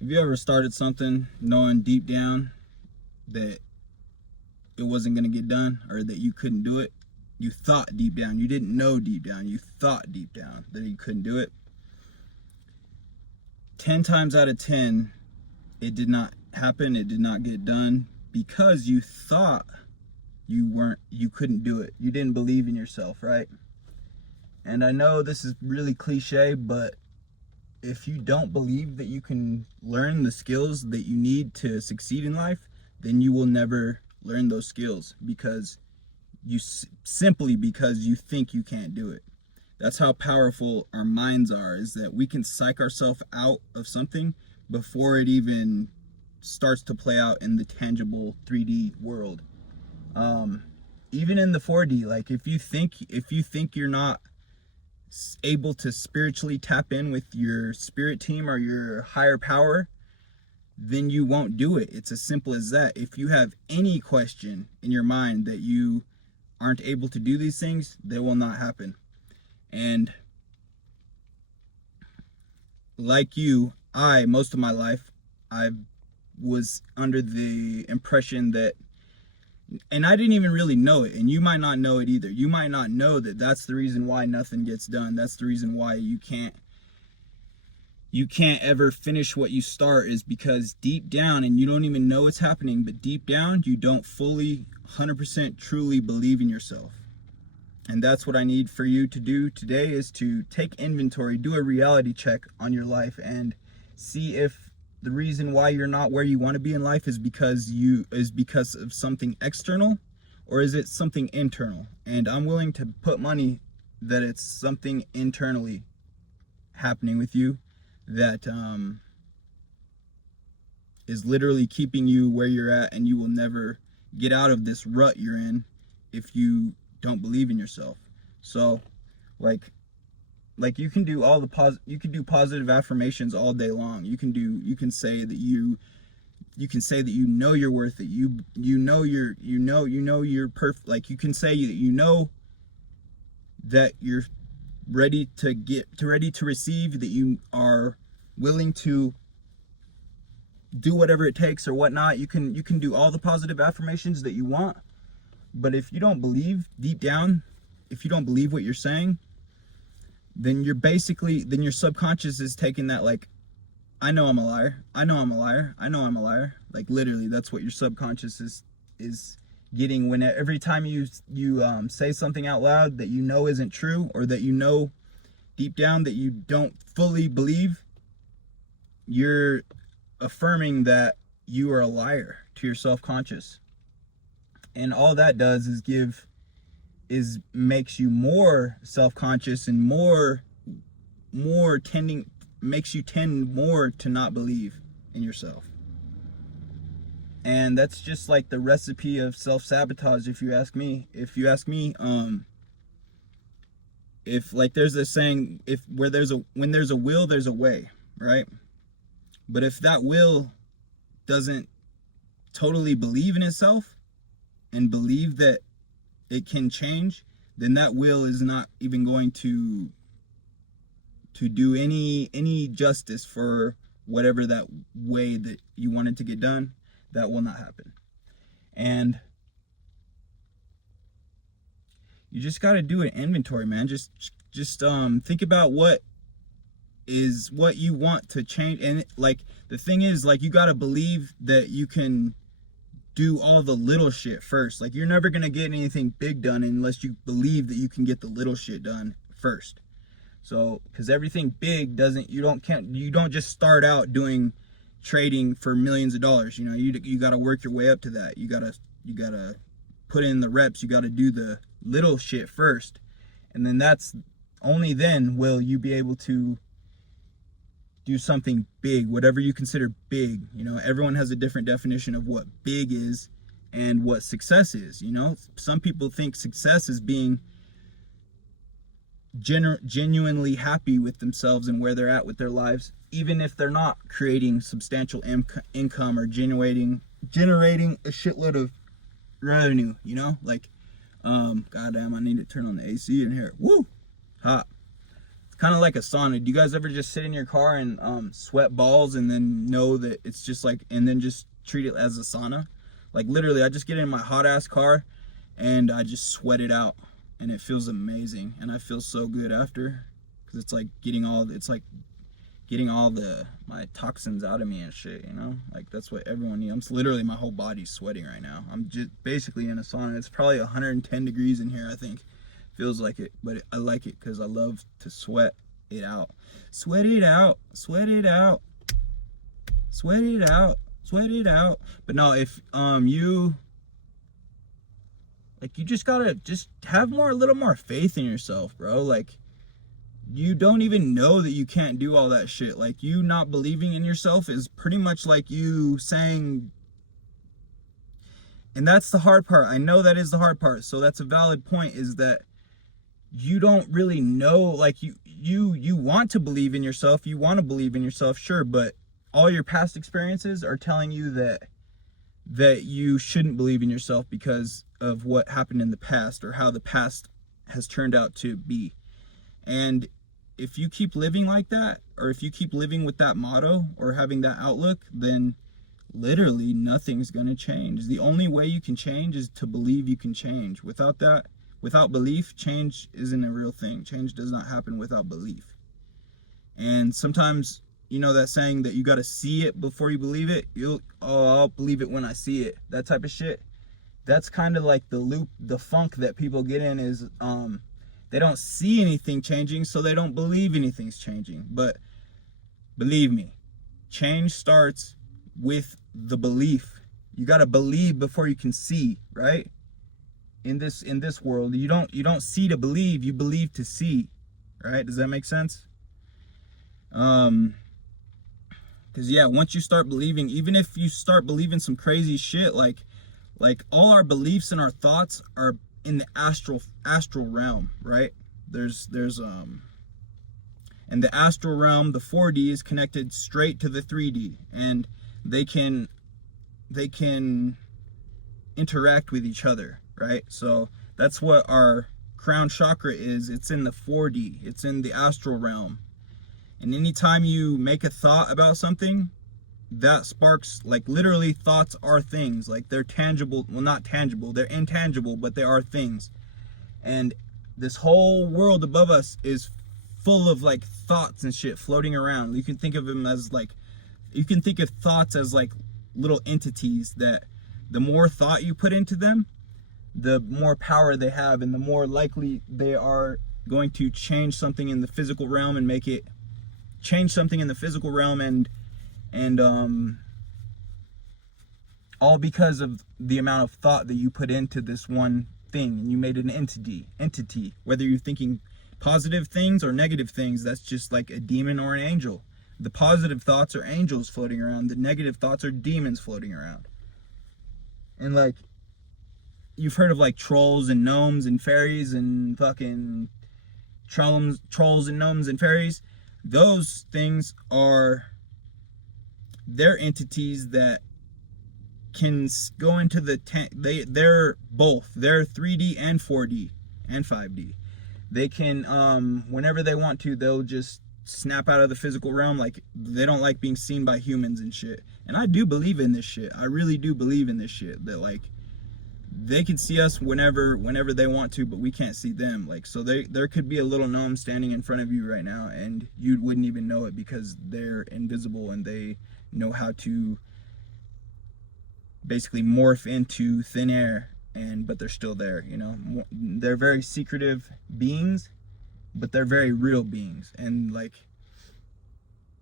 Have you ever started something knowing deep down that it wasn't going to get done or that you couldn't do it? You thought deep down, you didn't know deep down, you thought deep down that you couldn't do it. 10 times out of 10, it did not happen, it did not get done because you thought you couldn't do it. You didn't believe in yourself, right? And I know this is really cliche, but if you don't believe that you can learn the skills that you need to succeed in life, then you will never learn those skills because simply because you think you can't do it. That's how powerful our minds are, is that we can psych ourselves out of something before it even starts to play out in the tangible 3D world. Even in the 4D, like if you think you're not able to spiritually tap in with your spirit team or your higher power, then you won't do it. It's as simple as that. If you have any question in your mind that you aren't able to do these things, they will not happen. And like you, most of my life, I was under the impression that, and I didn't even really know it, and you might not know it either. You might not know that that's the reason why nothing gets done. That's the reason why you can't ever finish what you start, is because deep down, and you don't even know it's happening, but deep down, you don't fully 100% truly believe in yourself. And that's what I need for you to do today, is to take inventory, do a reality check on your life, and see if the reason why you're not where you want to be in life is because of something external, or is it something internal? And I'm willing to put money that it's something internally happening with you that is literally keeping you where you're at, and you will never get out of this rut you're in if you don't believe in yourself. So like you can do positive affirmations all day long. You can say that you know you're worth it. You know you're perfect. Like you can say that you know that you're ready to receive, that you are willing to do whatever it takes or whatnot. You can do all the positive affirmations that you want, but if you don't believe deep down, if you don't believe what you're saying, then your subconscious is taking that like, I know I'm a liar, I know I'm a liar, I know I'm a liar. Like literally, that's what your subconscious is getting when every time you say something out loud that you know isn't true, or that you know deep down that you don't fully believe. You're affirming that you are a liar to your self-conscious. And all that does is makes you more self-conscious and makes you tend more to not believe in yourself. And that's just like the recipe of self-sabotage, if you ask me. If like there's this saying, when there's a will, there's a way, right? But if that will doesn't totally believe in itself and believe that it can change, then that will is not even going to do any justice for whatever that way that you wanted to get done. That will not happen. And you just got to do an inventory, man. Just think about what you want to change. And like the thing is, like, you got to believe that you can do all the little shit first. Like you're never gonna get anything big done unless you believe that you can get the little shit done first. So because everything big you don't just start out doing trading for millions of dollars. You know, you got to work your way up to that. You gotta put in the reps. You got to do the little shit first, and then only then will you be able to do something big, whatever you consider big. You know, everyone has a different definition of what big is and what success is. You know, some people think success is being genuinely happy with themselves and where they're at with their lives, even if they're not creating substantial income or generating a shitload of revenue. You know, like goddamn, I need to turn on the AC in here. Woo, hot. It's kind of like a sauna. Do you guys ever just sit in your car and sweat balls and then know that it's just like, and then just treat it as a sauna? Like literally, I just get in my hot ass car and I just sweat it out, and it feels amazing, and I feel so good after, because it's like getting all the my toxins out of me and shit, you know? Like that's what everyone needs. I'm literally, my whole body's sweating right now. I'm just basically in a sauna. It's probably 110 degrees in here, I think. Feels like it, but I like it because I love to sweat it out. Sweat it out, sweat it out, sweat it out, sweat it out. But no, if you like, you just gotta just have a little more faith in yourself, bro. Like, you don't even know that you can't do all that shit. Like, you not believing in yourself is pretty much like you saying, and that's the hard part. I know that is the hard part. So that's a valid point, is that you don't really know. Like, you want to believe in yourself. You want to believe in yourself, sure, but all your past experiences are telling you that you shouldn't believe in yourself because of what happened in the past, or how the past has turned out to be. And if you keep living like that, or if you keep living with that motto or having that outlook, then literally nothing's going to change. The only way you can change is to believe you can change. Without belief, change isn't a real thing. Change does not happen without belief. And sometimes, you know that saying that you got to see it before you believe it? I'll believe it when I see it. That type of shit. That's kind of like the loop, the funk that people get in, is they don't see anything changing, so they don't believe anything's changing. But believe me, change starts with the belief. You got to believe before you can see, right? In this world, you don't see to believe, you believe to see, right? Does that make sense? Because yeah, once you start believing, even if you start believing some crazy shit, like all our beliefs and our thoughts are in the astral realm, right? There's and the astral realm, the 4D, is connected straight to the 3D, and they can interact with each other, right? So that's what our crown chakra is. It's in the 4D, it's in the astral realm. And anytime you make a thought about something, that sparks, like, literally, thoughts are things. Like, they're tangible. Well, not tangible, they're intangible, but they are things. And this whole world above us is full of, like, thoughts and shit floating around. You can think of them as, like, you can think of thoughts as, like, little entities that the more thought you put into them, the more power they have, and the more likely they are going to change something in the physical realm and make it change something in the physical realm, and all because of the amount of thought that you put into this one thing, and you made an entity. Whether you're thinking positive things or negative things, that's just like a demon or an angel. The positive thoughts are angels floating around, the negative thoughts are demons floating around. And like, you've heard of like trolls and gnomes and fairies and fucking trolls and gnomes and fairies. Those things are, they're entities that can go into the they're both, they're 3D and 4D and 5D. They can whenever they want to, they'll just snap out of the physical realm. Like, they don't like being seen by humans and shit. And I do believe in this shit. I really do believe in this shit, that like, they can see us whenever they want to, but we can't see them. Like, so there could be a little gnome standing in front of you right now, and you wouldn't even know it, because they're invisible and they know how to basically morph into thin air, but they're still there, you know. They're very secretive beings, but they're very real beings. And like,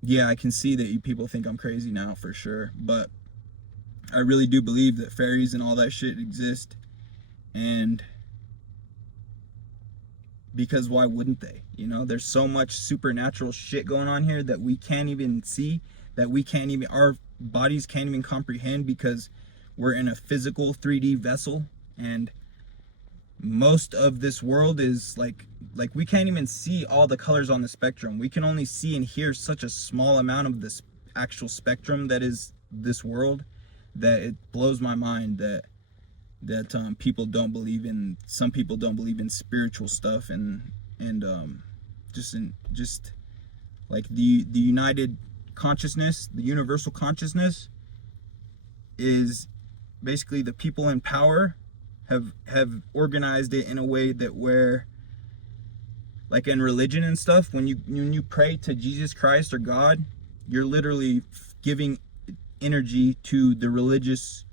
yeah, I can see that you people think I'm crazy now, for sure, but I really do believe that fairies and all that shit exist. And because why wouldn't they? You know, there's so much supernatural shit going on here that we can't even see, that our bodies can't even comprehend, because we're in a physical 3D vessel. And most of this world is like we can't even see all the colors on the spectrum. We can only see and hear such a small amount of this actual spectrum that is this world, that it blows my mind that people don't believe in, some people don't believe in spiritual stuff and just like the united consciousness, the universal consciousness is basically the people in power have organized it in a way that where, like in religion and stuff, when you pray to Jesus Christ or God, you're literally giving energy to the religious,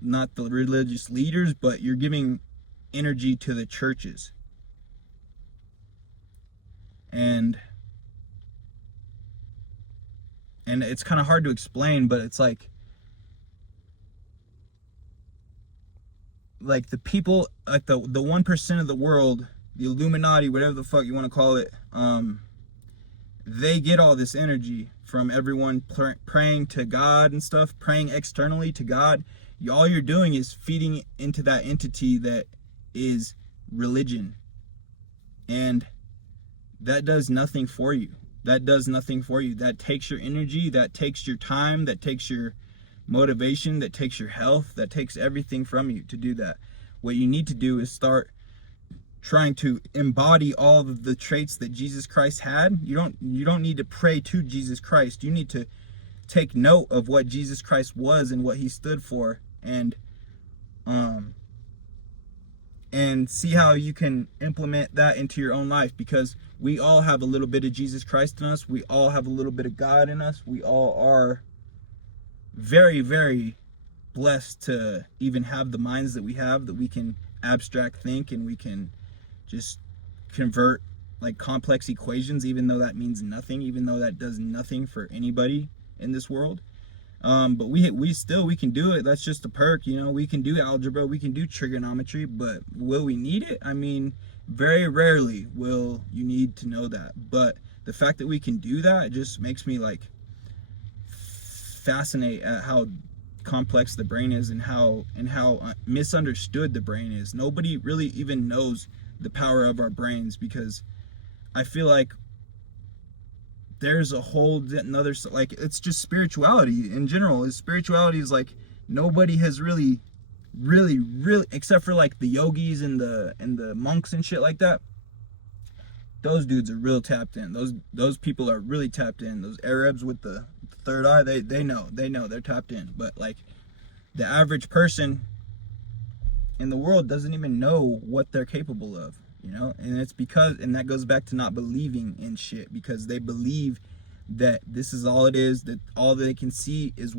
not the religious leaders, but you're giving energy to the churches. And it's kind of hard to explain, but it's like the people, like the 1% of the world, the Illuminati, whatever the fuck you want to call it, they get all this energy from everyone praying to God and stuff, praying externally to God. All you're doing is feeding into that entity that is religion, and that does nothing for you. That does nothing for you. That takes your energy, that takes your time, that takes your motivation, that takes your health, that takes everything from you to do that. What you need to do is start trying to embody all of the traits that Jesus Christ had. You don't need to pray to Jesus Christ. You need to take note of what Jesus Christ was and what he stood for, and see how you can implement that into your own life, because we all have a little bit of Jesus Christ in us. We all have a little bit of God in us. We all are very, very blessed to even have the minds that we have, that we can abstract think and we can just convert like complex equations, even though that means nothing, even though that does nothing for anybody in this world. But we can do it. That's just a perk, you know. We can do algebra, we can do trigonometry, but will we need it? I mean, very rarely will you need to know that. But the fact that we can do that just makes me like fascinate at how complex the brain is, and how misunderstood the brain is. Nobody really even knows the power of our brains, because I feel like there's a whole another, like, it's just spirituality in general. Spirituality is like nobody has really, except for like the yogis and the monks and shit like that. Those dudes are real tapped in. Those people are really tapped in. Those Arabs with the third eye, they know they're tapped in. But like the average person in the world doesn't even know what they're capable of, you know. And it's because, and that goes back to not believing in shit, because they believe that this is all it is, that all they can see is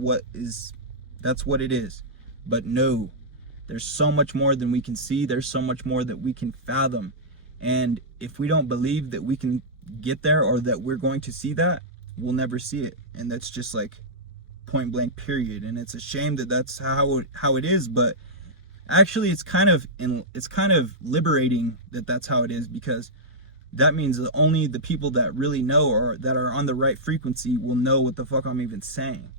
that's what it is. But no, there's so much more than we can see. There's so much more that we can fathom. And if we don't believe that we can get there, or that we're going to see that, we'll never see it. And that's just like point blank period. And it's a shame that that's how it is, but actually it's kind of liberating that that's how it is, because that means that only the people that really know, or that are on the right frequency, will know what the fuck I'm even saying.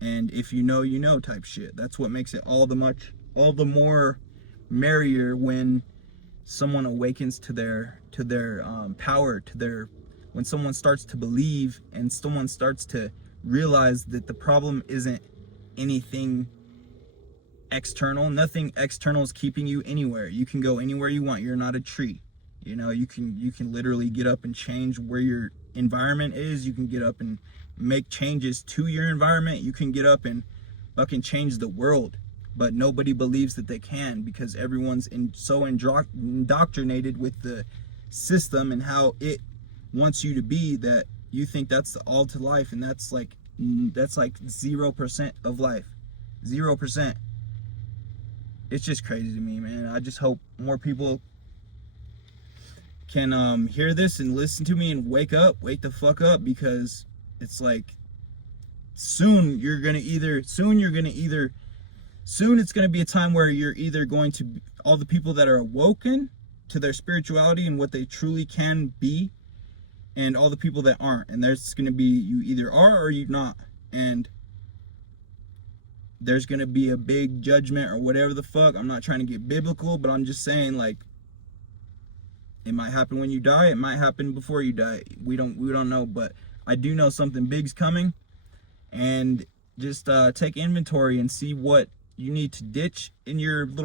And if you know, you know type shit. That's what makes it all the more merrier when someone awakens to their power, when someone starts to believe, and someone starts to realize that the problem isn't anything external. Nothing external is keeping you anywhere. You can go anywhere you want. You're not a tree. You know, you can literally get up and change where your environment is. You can get up and make changes to your environment. You can get up and fucking change the world. But nobody believes that they can, because everyone's so indoctrinated with the system and how it wants you to be, that you think that's all to life, and that's like 0% of life. 0%. It's just crazy to me, man. I just hope more people can hear this and listen to me and wake the fuck up, because it's like soon it's going to be a time where you're either going to be, all the people that are awoken to their spirituality and what they truly can be, and all the people that aren't. And there's going to be, you either are or you're not. And there's going to be a big judgment or whatever the fuck. I'm not trying to get biblical, but I'm just saying, like, it might happen when you die. It might happen before you die. We don't know, but I do know something big's coming. And just take inventory and see what you need to ditch in your little